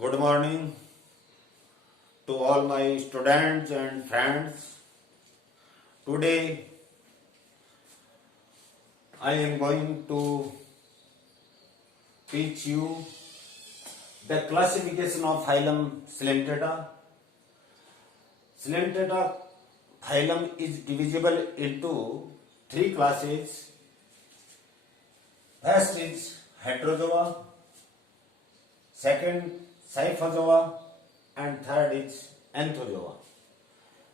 Good morning to all my students and friends. Today I am going to teach you the classification of phylum Coelentata. Coelentata phylum is divisible into three classes. First is Heterozoa, second Scyphozoa and third is Anthozoa.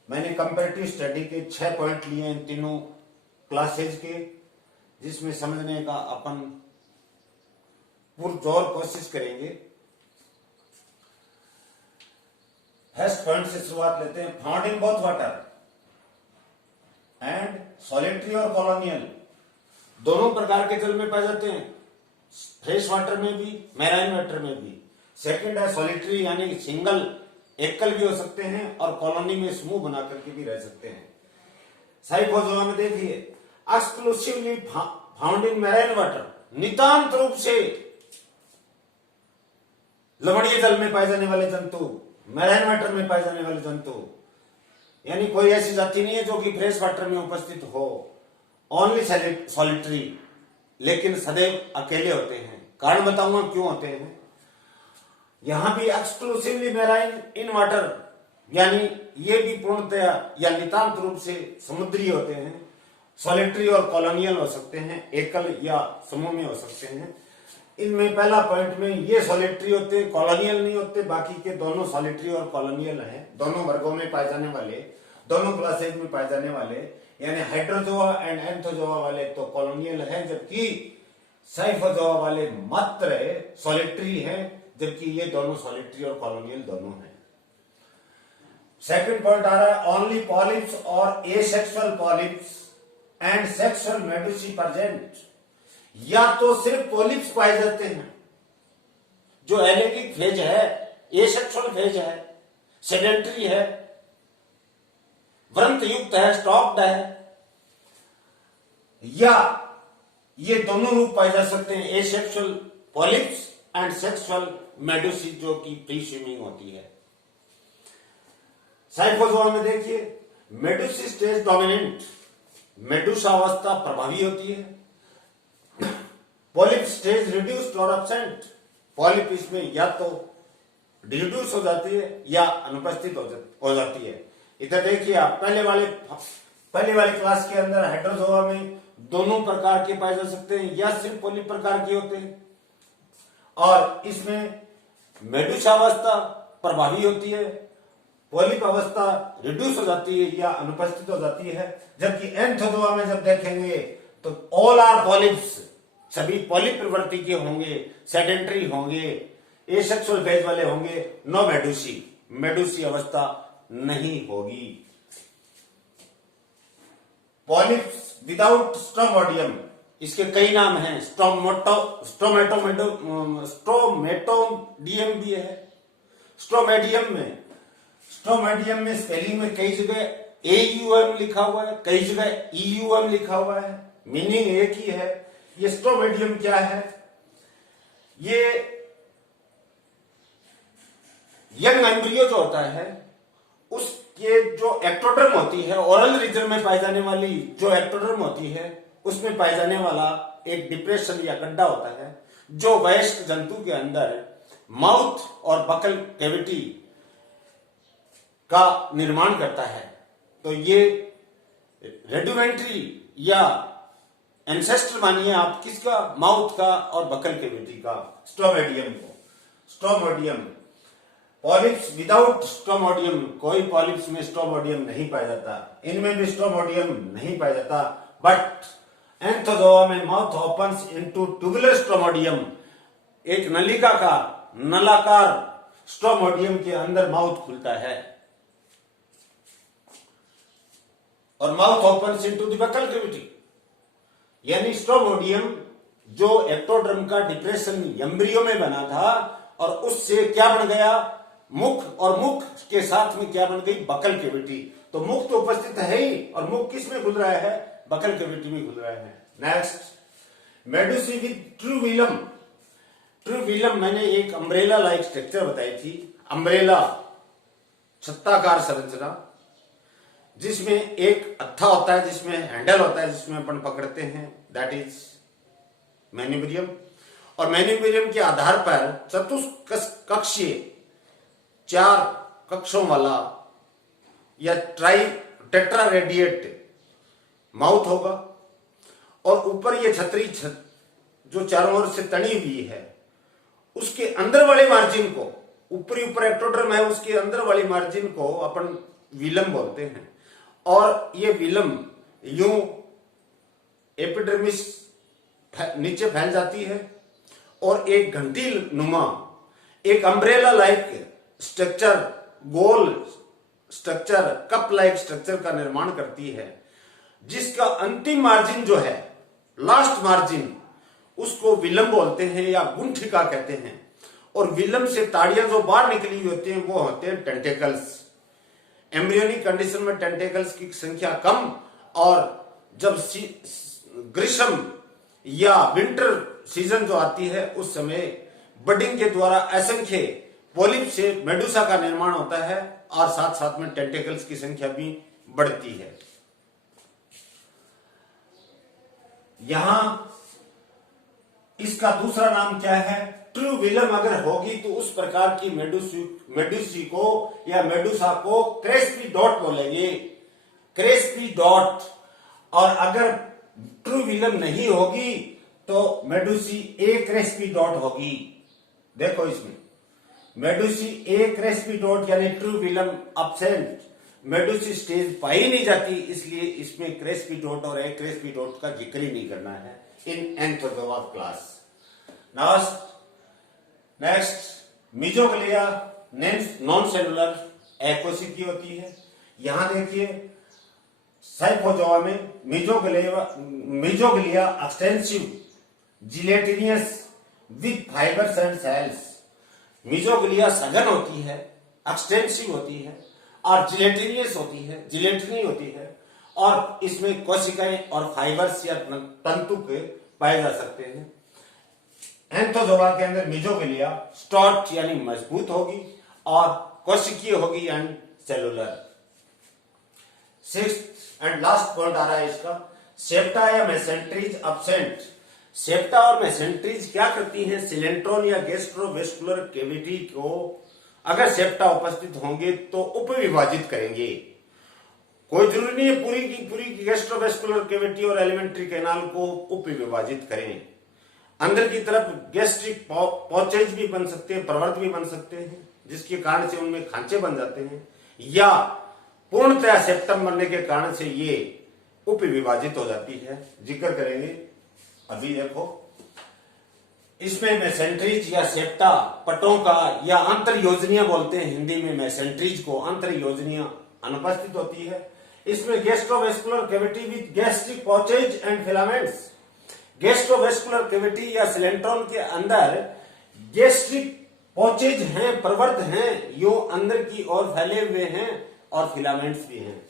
मैंने comparative study के 6 point लिए इन तीनों classes के, जिसमें समझने का अपन पुरजोर कोशिश करेंगे। फर्स्ट पॉइंट से शुरुआत लेते हैं। Found in both water and solitary और कॉलोनियल, दोनों प्रकार के जल में पाए जाते हैं, फ्रेश वाटर में भी, मैराइन वाटर में भी। सेकंड है सॉलिटरी, यानी सिंगल एकल भी हो सकते हैं और कॉलोनी में समूह बना करके भी रह सकते हैं। साइफोजोआ में देखिए, exclusively found in marine water, नितांत रूप से लवणीय जल में पाए जाने वाले जंतु, मैराइन वाटर में पाए जाने वाले जंतु, यानी कोई ऐसी जाति नहीं है जो कि फ्रेश वाटर में उपस्थित हो। ओनली सॉलिटरी, लेकिन सदैव अकेले होते हैं। कारण बताऊंगा क्यों होते हैं। यहां भी एक्सक्लूसिवली मैराइन इन वाटर, यानी ये भी पूर्णतया या नितांत रूप से समुद्री होते हैं। सॉलिटरी और कॉलोनियल हो सकते हैं, एकल या समूह में हो सकते हैं। इनमें पहला पॉइंट में ये सॉलिटरी होते हैं, कॉलोनियल नहीं होते। बाकी के दोनों सॉलिटरी और कॉलोनियल हैं, दोनों वर्गों में पाए जाने वाले, दोनों क्लासेज में पाए जाने वाले। यानी हाइड्रोजोआ एंड एंथोजोआ वाले तो कॉलोनियल है, जबकि साइफोजोआ वाले मात्र सॉलिटरी हैं, जबकि ये दोनों सॉलिटरी और कॉलोनियल दोनों हैं। सेकंड पॉइंट आ रहा है, ओनली पॉलिप्स और asexual polyps and sexual medusae present, या तो सिर्फ पॉलिप्स पाए जाते हैं, जो एलेगिक फेज है, एसेक्सुअल फेज है, सेडेंटरी है, व्रंत युक्त है, स्टॉक्ड है, या ये दोनों रूप पाए जा सकते हैं, asexual polyps and sexual medusae, जो कि फ्री स्विमिंग होती है। साइफोजोआ में देखिए, मेडुसी स्टेज डोमिनेंट, मेडुसा अवस्था प्रभावी होती है। पॉलिप स्टेज रिड्यूस्ड और एब्सेंट, पॉलिप इसमें या तो रिड्यूस हो जाती है या अनुपस्थित हो जाती है। इधर देखिए आप, पहले वाले क्लास के अंदर हाइड्रोजोआ में दोनों प्रकार के पाए जा सकते हैं, या सिर्फ पॉलिप प्रकार के होते हैं, और इसमें मेडुसा अवस्था प्रभावी होती है, पॉलिप अवस्था रिड्यूस हो जाती है या अनुपस्थित हो जाती है। जबकि एंथोजोआ में जब देखेंगे तो ऑल आर पॉलिप्स, सभी पॉलिप प्रवृत्ति के होंगे, सेडेंटरी होंगे, एसेक्सुअल फेज वाले होंगे, नो मेडुसी, मेडुसी अवस्था नहीं होगी। पॉलिप्स विदाउट स्ट्रोमोडियम, इसके कई नाम हैं, स्ट्रोमेटोडियम भी है। स्ट्रोमेडियम में स्पेलिंग में कई जगह AUM लिखा हुआ है, कई जगह EUM लिखा हुआ है, मीनिंग एक ही है। ये स्ट्रोमेडियम क्या है? ये यंग एम्ब्रियो जो होता है, उसके जो एक्टोडर्म होती है, ओरल रीजन में पाई जाने वाली जो एक्टोडर्म होती है, उसमें पाए जाने वाला एक डिप्रेशन या गड्ढा होता है, जो वयस्क जंतु के अंदर माउथ और बकल कैविटी का निर्माण करता है। तो ये रेडिमेंट्री या एंसेस्टर मानिए आप किसका, माउथ का और बकल कैविटी का, स्ट्रोमेडियम को। स्ट्रोमोडियम, पॉलिप्स विदाउट स्ट्रोमोडियम, कोई पॉलिप्स में स्ट्रोमोडियम नहीं पाया जाता, इनमें भी स्ट्रोमोडियम नहीं पाया जाता। बट एंथोजोआ में माउथ ओपन्स इनटू ट्यूबुलर स्ट्रोमोडियम, एक नलिका का नलाकार स्ट्रोमोडियम के अंदर माउथ खुलता है, और mouth opens into the buccal cavity. यानी स्ट्रोमोडियम जो एक्टोडर्म का डिप्रेशन एम्ब्रियो में बना था, और उससे क्या बन गया, मुख, और मुख के साथ में क्या बन गई, बकल कैविटी। तो मुख तो उपस्थित है ही, और मुख किस में खुल रहा है, बकल कैविटी में खुल रहा है। Next, medusae with true Vilam, true Vilam मैंने एक अम्ब्रेला लाइक स्ट्रक्चर बताई थी, अम्ब्रेला छत्ताकार संरचना, जिसमें एक हत्था होता है, जिसमें हैंडल होता है, जिसमें अपन पकड़ते हैं, दैट इज मैन्यूब्रियम। और मैन्यूब्रियम के आधार पर चतुष्कक्षीय 4 कक्षों वाला या टेट्रा रेडिएट माउथ होगा, और ऊपर ये छतरी जो चारों ओर से तनी हुई है, उसके अंदर वाले मार्जिन को, ऊपरी ऊपर एक्टोडर्म है, उसके अंदर वाली मार्जिन को अपन विलम बोलते हैं। और ये विलम यूं एपिडर्मिस नीचे फैल जाती है और एक घंटी नुमा, एक अम्ब्रेला लाइक स्ट्रक्चर, गोल स्ट्रक्चर, कप लाइक स्ट्रक्चर का निर्माण करती है, जिसका अंतिम मार्जिन जो है, लास्ट मार्जिन, उसको विलम बोलते हैं या गुंठिका कहते हैं। और विलम से ताड़ियां जो बाहर निकली हुई होती हैं वो होते हैं टेंटेकल्स। एम्ब्रियोनिक कंडीशन में टेंटेकल्स की संख्या कम, और जब ग्रीष्म या विंटर सीजन जो आती है उस समय बडिंग के द्वारा असंख्य पॉलिप से मेडुसा का निर्माण होता है, और साथ साथ में टेंटेकल्स की संख्या भी बढ़ती है। यहां इसका दूसरा नाम क्या है? ट्रू विलम अगर होगी तो उस प्रकार की मेडुसी को या मेडुसा को क्रेस्पी डॉट बोलेंगे, क्रेस्पी डॉट। और अगर ट्रू विलम नहीं होगी तो मेडुसी ए क्रेस्पी डॉट होगी। देखो इसमें मेडुसी ए क्रेस्पी डॉट यानी true Vilam absent, medusae stage पाई नहीं जाती, इसलिए इसमें क्रेस्पी डॉट और ए क्रेस्पी डॉट का जिक्र ही नहीं करना है in Anthozoa class. Next mesoglea non cellular एकोसिटी होती है। यहां देखिए साइफोजोआ में mesoglea extensive gelatinous with fibres and cells. Mesoglea सघन होती है, एक्सटेंसिव होती है और जिलेटिनियस होती है, जिलेटिनी होती है, और इसमें कोशिकाएं और फाइबर्स या तंतु के पाए जा सकते हैं। एंथोजोआ के अंदर मीजोग्लिया स्टॉट यानी मजबूत होगी और कोशिकीय होगी and cellular. Sixth and last point आ रहा है इसका, सेप्टा या मेसेंट्रीज अब्सेंट। सेप्टा और मेसेंट्रीज क्या करती हैं? सिलेंट्रॉन या गैस्ट्रोवेस्कुलर कैविटी को अगर सेप्टा उपस्थित होंगे तो उपविभाजित करेंगे। कोई जरूरी नहीं है पूरी की पूरी गैस्ट्रोवेस्कुलर कैविटी और एलिमेंट्री कैनाल को उपविभाजित करें। अंदर की तरफ गैस्ट्रिक पॉचेज भी बन सकते हैं, प्रवर्त भी बन सकते हैं, जिसके कारण से उनमें खांचे बन जाते हैं, या पूर्णतया सेप्टम बनने के कारण से ये उपविभाजित हो जाती है। जिक्र करेंगे अभी। देखो इसमें मेसेंट्रीज या सेप्टा पटों का या अंतर योजनिया बोलते हैं हिंदी में, मेसेंट्रीज को अंतर योजनिया अनुपस्थित होती है। इसमें gastrovascular cavity with gastric pouches and filaments. Gastrovascular cavity या सिलेंट्रॉन के अंदर गैस्ट्रिक पॉचेज हैं, प्रवर्त हैं, यो अंदर की ओर फैले हुए हैं, और फिलामेंट्स भी हैं।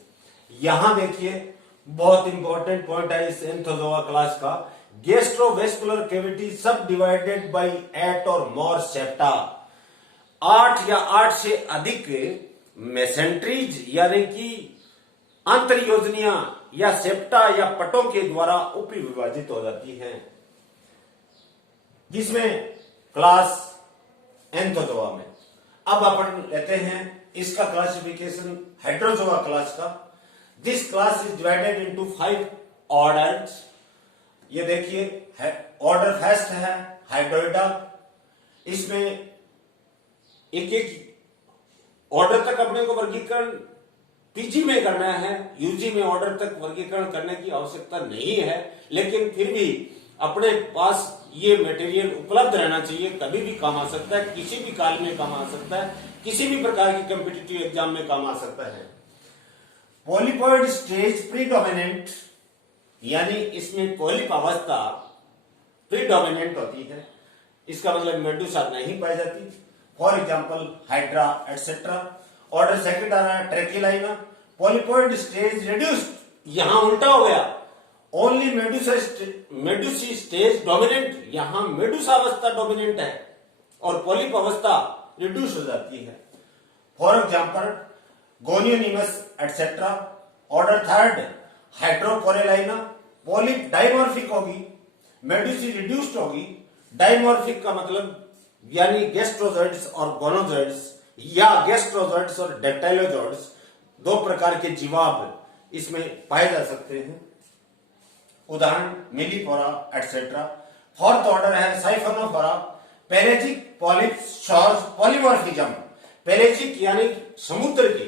यहां देखिए बहुत इंपॉर्टेंट पॉइंट है इस एंथोजोआ क्लास का, गैस्ट्रोवेस्कुलर कैविटी सब डिवाइडेड बाय 8 और मोर सेप्टा। 8 या 8 से अधिक मेसेंट्रीज यानी कि अंतरयोजनिया या सेप्टा या पटों के द्वारा उपविभाजित हो जाती है, जिसमें क्लास एंथोजोआ में। अब अपन लेते हैं इसका क्लासिफिकेशन हेटेरोजोआ क्लास का। This class is divided into 5 orders. ये देखिए ऑर्डर फर्स्ट है हाइड्रोइडा। इसमें एक एक ऑर्डर तक अपने को वर्गीकरण पीजी में करना है, यूजी में ऑर्डर तक वर्गीकरण करने की आवश्यकता नहीं है, लेकिन फिर भी अपने पास ये मटेरियल उपलब्ध रहना चाहिए, कभी भी काम आ सकता है, किसी भी काल में काम आ सकता है, किसी भी प्रकार की कॉम्पिटिटिव एग्जाम में काम आ सकता है। पॉलीपॉइड स्टेज प्रीडोमिनेंट यानी इसमें पॉलिप अवस्था प्रीडोमिनेंट होती है, इसका मतलब मेडुसा नहीं पाई जाती, for example hydra etcetera. Order second आ रहा है ट्रेकिलाइना। पॉलीपॉइड स्टेज रिड्यूस्ड, यहां उल्टा हो गया, ओनली मेडुसी स्टेज डोमिनेंट, यहां मेडुसा अवस्था डोमिनेंट है। और पॉलिप अवस्था रिड्यूस हो जाती है। For example Gonionemus etcetera. Order third Hydrocorallina, polyp dimorphic होगी, मेडुसी रिड्यूस्ड होगी। डाइमॉर्फिक का मतलब यानी गैस्ट्रोजोइड्स और गोनोजोइड्स या गैस्ट्रोजोइड्स और डेक्टाइलोजोइड्स, दो प्रकार के जीवाब इसमें पाए जा सकते हैं। उदाहरण मिलीपोरा एटसेट्रा। फोर्थ ऑर्डर है साइफोनोफोरा, पेलेजिक पॉलिप्स शॉर्स पॉलीमॉर्फिज्म। पेलेजिक यानी समुद्र के,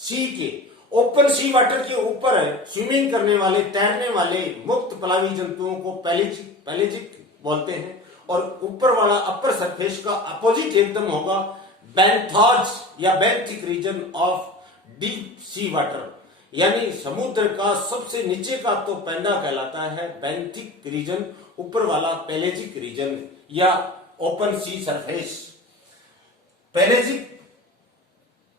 सी के, ओपन सी वाटर के ऊपर स्विमिंग करने वाले, तैरने वाले मुक्त पलावी जंतुओं को पेलेजिक बोलते हैं। और ऊपर वाला अपर सरफेस का अपोजिट एकदम होगा बेंथोज या benthic region of deep sea water, यानी समुद्र का सबसे नीचे का तो पैंडा कहलाता है बेंथिक रीजन, ऊपर वाला पेलेजिक रीजन या ओपन सी सरफेस। पेलेजिक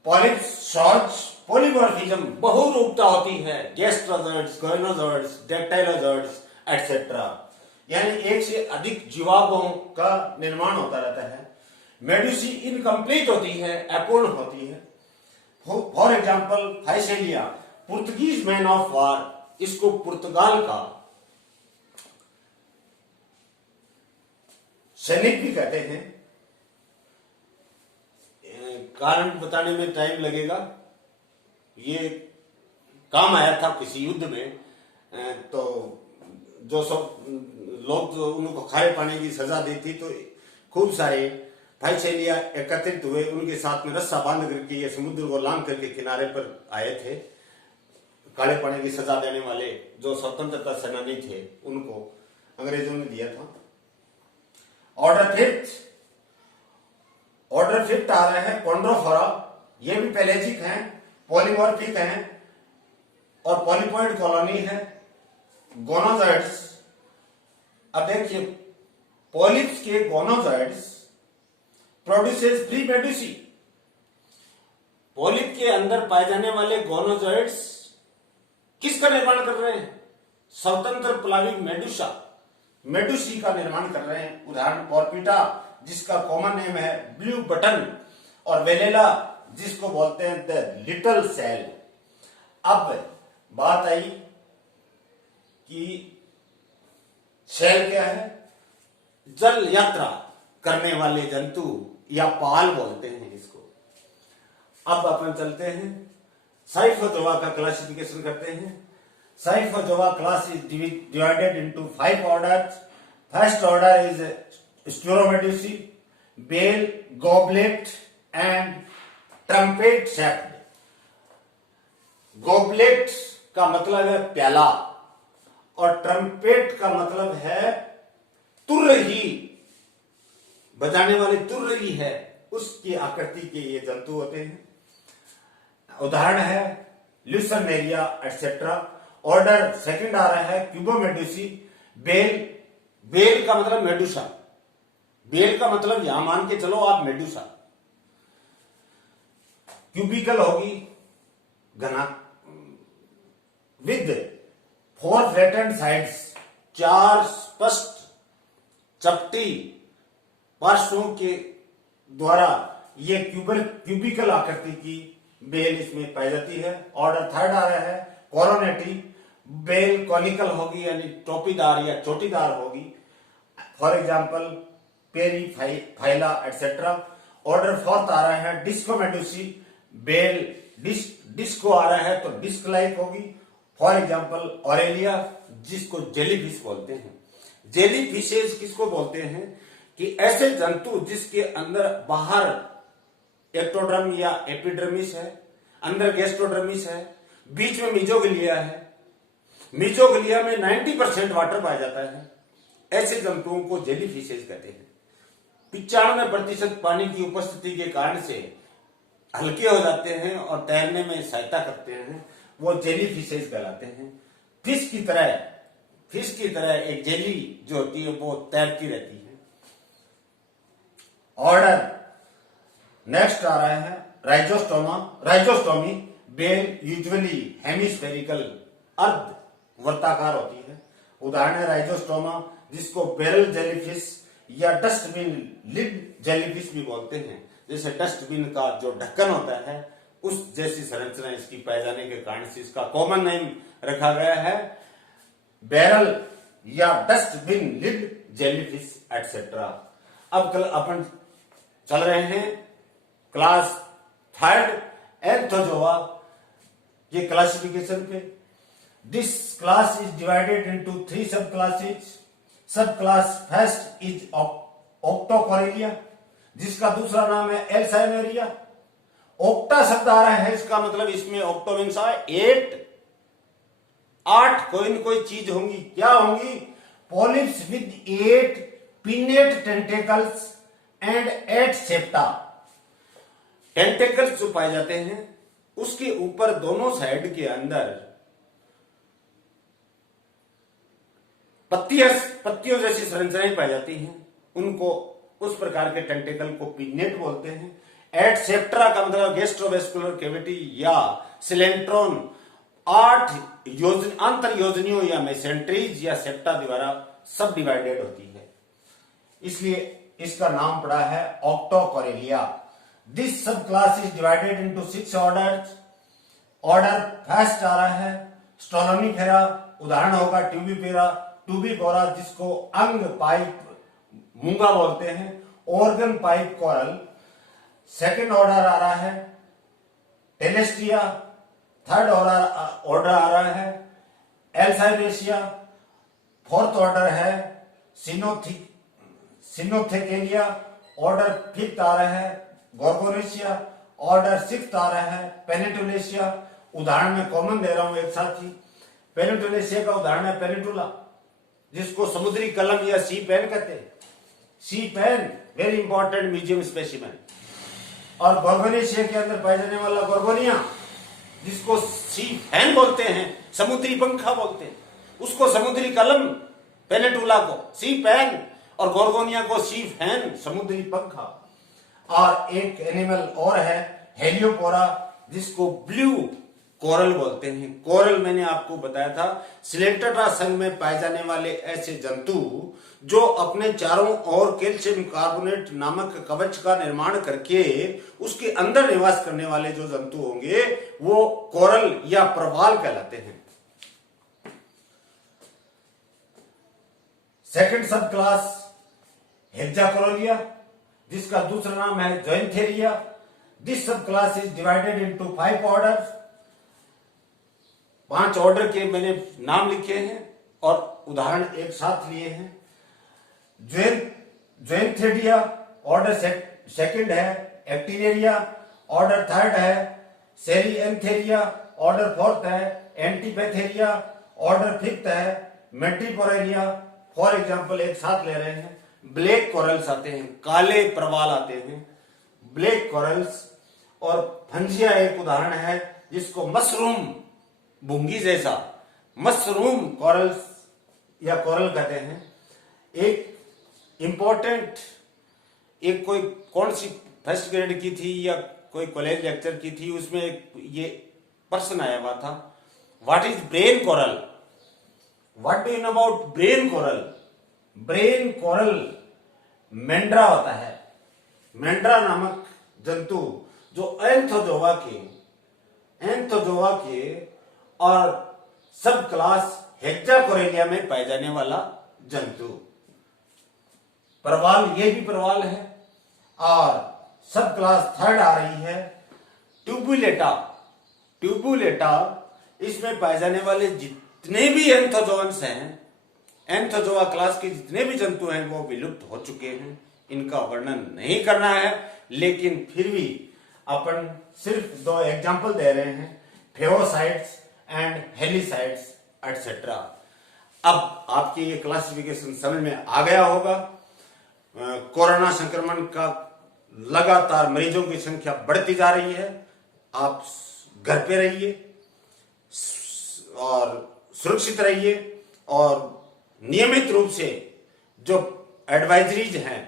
पॉलिप्स शॉर्स पॉलीमॉर्फिज्म बहुरूपता होती है, गैस्ट्रोजोइड्स, गोनोजोइड्स, डेक्टाइलोजोइड्स एटसेट्रा, यानी एक से अधिक जीवाणुओं का निर्माण होता रहता है। मेडुसी इनकम्प्लीट होती है, अपूर्ण होती है। For example Physalia, Portuguese man of war, इसको पुर्तगाल का सैनिक भी कहते हैं। कारण बताने में टाइम लगेगा। ये काम आया था किसी युद्ध में, तो जो सब लोग जो उनको खारे पानी की सजा दी थी, तो खूब सारे फाइसेलिया एकत्रित हुए, उनके साथ में रस्सा बांध करके ये समुद्र को लांग करके किनारे पर आए थे। काले पानी की सजा देने वाले जो स्वतंत्रता सेनानी थे, उनको अंग्रेजों ने दिया था। ऑर्डर फिफ्थ आ रहा है कॉन्ड्रोफोरा। ये भी पेलेजिक हैं, पॉलीमॉर्फिक हैं और पॉलीपॉइड कॉलोनी है। गोनोजोइड्स, अब देखिए पॉलिप्स के गोनोजोइड्स प्रोड्यूसेस फ्री मेडुसी। पॉलिप के अंदर पाए जाने वाले गोनोजोइड्स किसका निर्माण कर रहे हैं? स्वतंत्र प्लाविक मेडुसी का निर्माण कर रहे हैं। उदाहरण पोर्पिटा, जिसका कॉमन नेम है ब्लू बटन, और वेलेला, जिसको बोलते हैं द लिटिल सेल। अब बात आई कि सेल क्या है? जल यात्रा करने वाले जंतु या पाल बोलते हैं इसको। अब अपन चलते हैं साइफोजोआ का क्लासिफिकेशन करते हैं। Scyphozoa class is divided into 5 orders. First order is Stauromedusae, bell, goblet and trumpet shaped. Goblet का मतलब है प्याला और ट्रम्पेट का मतलब है तुर्रही, बजाने वाली तुर्रही है, उसकी आकृति के ये जंतु होते हैं। उदाहरण है ल्यूसर्नेरिया एटसेट्रा। ऑर्डर सेकंड आ रहा है क्यूबोमेडुसी। बेल का मतलब मेडुसा, बेल का मतलब यहां मान के चलो आप मेडुसा। क्यूबिकल होगी घना, विद 4 फ्लैटेंड साइड्स, 4 स्पष्ट चपटी पार्श्वों के द्वारा ये क्यूबिकल आकृति की बेल इसमें पाई जाती है। ऑर्डर थर्ड आ रहा है कोरोनेटी। बेल कॉनिकल होगी यानी टोपीदार या चोटीदार होगी। For example Periphylla etcetera. Order fourth आ रहा है डिस्कोमेडुसी। बेल डिस्को आ रहा है तो डिस्क लाइक होगी। फॉर एग्जाम्पल ऑरेलिया, जिसको जेलीफिश बोलते हैं। जेलीफिशेज किसको बोलते हैं? कि ऐसे जंतु जिसके अंदर बाहर एक्टोडर्म या एपिडर्मिस है, अंदर गैस्ट्रोडर्मिस है, बीच में मीजोग्लिया है। मीजोग्लिया में 90% वाटर पाया जाता है। ऐसे जंतुओं को जेलीफिशेज कहते हैं। 95% पानी की उपस्थिति के कारण से हल्के हो जाते हैं और तैरने में सहायता करते हैं, वो जेलीफिशेज कहलाते हैं। फिश की तरह एक जेली जो होती है वो तैरती रहती है। ऑर्डर नेक्स्ट आ रहा है राइजोस्टोमी। बेल यूजुअली हेमिस्फेरिकल, अर्ध वर्ताकार होती है। उदाहरण है राइजोस्टोमा, जिसको बेरल जेलीफिश या डस्टबिन लिड जेलीफिश भी बोलते हैं। जैसे डस्टबिन का जो ढक्कन होता है उस जैसी संरचना इसकी पाए जाने के कारण से इसका कॉमन नेम रखा गया है बैरल या डस्टबिन लिड जेलीफिश एटसेट्रा। अब कल अपन चल रहे हैं क्लास थर्ड एंथोजोआ ये क्लासिफिकेशन पे। This class is divided into 3 सब क्लासेज। सब क्लास फर्स्ट इज ऑक्टोकोरेलिया जिसका दूसरा नाम है एल्साइमेरिया। ऑक्टा शब्द आ रहा है, इसका मतलब इसमें ऑक्टो मीन्स 8 कोई न कोई चीज होंगी। क्या होंगी? Polyps with 8 pinnate tentacles and 8 septa. Tentacles जो पाए जाते हैं उसके ऊपर दोनों साइड के अंदर पत्तियों जैसी संरचनाएं पाई जाती हैं, उनको उस प्रकार के टेंटेकल को पिनेट बोलते हैं। एट सेप्ट्रा का मतलब गैस्ट्रोवेस्कुलर कैविटी या सिलेंट्रोन 8 अंतर योजनियों या मेसेंट्रीज या सेप्टा द्वारा सब डिवाइडेड होती है, इसलिए इसका नाम पड़ा है Octocorallia. This subclass is divided into 6 orders. Order first आ रहा है स्टोलोनिफेरा, उदाहरण होगा ट्यूबिफेरा, ट्यूबिकोरा जिसको अंग पाइप मूंगा बोलते हैं, organ pipe coral. Second order आ रहा है टेलेस्टिया। थर्ड ऑर्डर आ रहा है एल्साइमेसिया। फोर्थ ऑर्डर है सिनोथेकेलिया। ऑर्डर फिफ्थ आ रहा है गोर्गोनेशिया। ऑर्डर सिक्स्थ आ रहा है पेनिटुलेशिया। उदाहरण में कॉमन दे रहा हूं एक साथ ही। पेनिटुलेशिया का उदाहरण है पेनिटुला जिसको समुद्री कलम या सी पेन कहते हैं। Sea pen very important museum specimen. और गोर्गोनेशिया के अंदर पाए जाने वाला गोर्गोनिया जिसको सी फैन बोलते हैं, समुद्री पंखा बोलते हैं, उसको समुद्री कलम पेनिटुला को सी पेन और गोर्गोनिया को सी फैन समुद्री पंखा। और एक एनिमल और है हेलियोपोरा जिसको ब्लू कोरल बोलते हैं। कोरल मैंने आपको बताया था सिलेंट्रा संघ में पाए जाने वाले ऐसे जंतु जो अपने चारों ओर कैल्शियम कार्बोनेट नामक कवच का निर्माण करके उसके अंदर निवास करने वाले जो जंतु होंगे वो कोरल या प्रवाल कहलाते हैं। सेकंड सब क्लास हेक्साकोरेलिया जिसका दूसरा नाम है जोइंथेरिया। This subclass is divided into 5 orders. 5 order के मैंने नाम लिखे हैं और उदाहरण एक साथ लिए हैं। जोइंथेरिया ऑर्डर सेकंड है एक्टिनेरिया। ऑर्डर थर्ड है सेरिएंथेरिया। ऑर्डर फोर्थ है एंटीपेथेरिया। ऑर्डर फिफ्थ है मेट्रिपोरेलिया। फॉर एग्जांपल एक साथ ले रहे हैं ब्लैक कोरल्स आते हैं, काले प्रवाल आते हैं, ब्लैक कोरल्स। और फंजिया एक उदाहरण है जिसको मशरूम भुंगी जैसा मशरूम कोरल्स या कोरल कहते हैं। एक इंपॉर्टेंट एक कोई कौन सी फर्स्ट ग्रेड की थी या कोई कॉलेज लेक्चर की थी, उसमें ये प्रश्न आया हुआ था what is brain coral. What do you know about brain coral. Brain coral Mendra होता है। मेंड्रा नामक जंतु जो एंथोजोआ के और सब क्लास हेक्साकोरेलिया में पाए जाने वाला जंतु। प्रवाल ये भी प्रवाल है। और सब क्लास थर्ड आ रही है ट्यूबुलेटा। ट्यूबुलेटा इसमें पाए जाने वाले जितने भी एंथोजोअन्स हैं, एंथोजोआ क्लास के जितने भी जंतु हैं वो विलुप्त हो चुके हैं, इनका वर्णन नहीं करना है, लेकिन फिर भी अपन सिर्फ 2 एग्जाम्पल दे रहे हैं फेओसाइट्स एंड हेलिसाइट्स एटसेट्रा। अब आपकी ये क्लासिफिकेशन समझ में आ गया होगा। कोरोना संक्रमण का लगातार मरीजों की संख्या बढ़ती जा रही है। आप घर पे रहिए और सुरक्षित रहिए और नियमित रूप से जो एडवाइजरीज हैं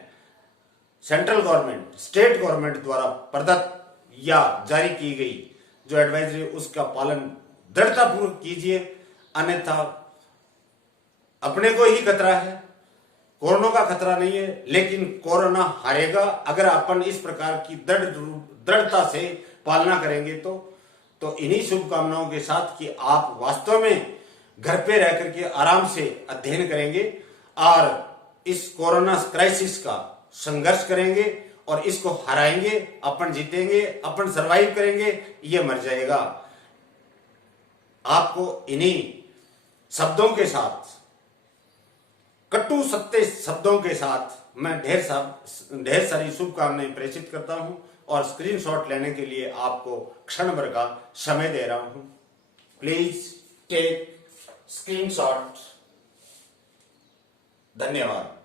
सेंट्रल गवर्नमेंट स्टेट गवर्नमेंट द्वारा प्रदत्त या जारी की गई जो एडवाइजरी उसका पालन दृढ़तापूर्वक कीजिए, अन्यथा अपने को ही खतरा है, कोरोना का खतरा नहीं है, लेकिन कोरोना हारेगा अगर अपन इस प्रकार की दृढ़ता से पालना करेंगे तो इन्हीं शुभकामनाओं के साथ कि आप वास्तव में घर पे रह करके आराम से अध्ययन करेंगे और इस कोरोना क्राइसिस का संघर्ष करेंगे और इसको हराएंगे, अपन जीतेंगे, अपन सरवाइव करेंगे, ये मर जाएगा। आपको इन्हीं शब्दों के साथ, कटु सत्य शब्दों के साथ मैं ढेर सारी शुभकामनाएं प्रेषित करता हूं और स्क्रीनशॉट लेने के लिए आपको क्षण भर का समय दे रहा हूं। Please take screenshot. धन्यवाद।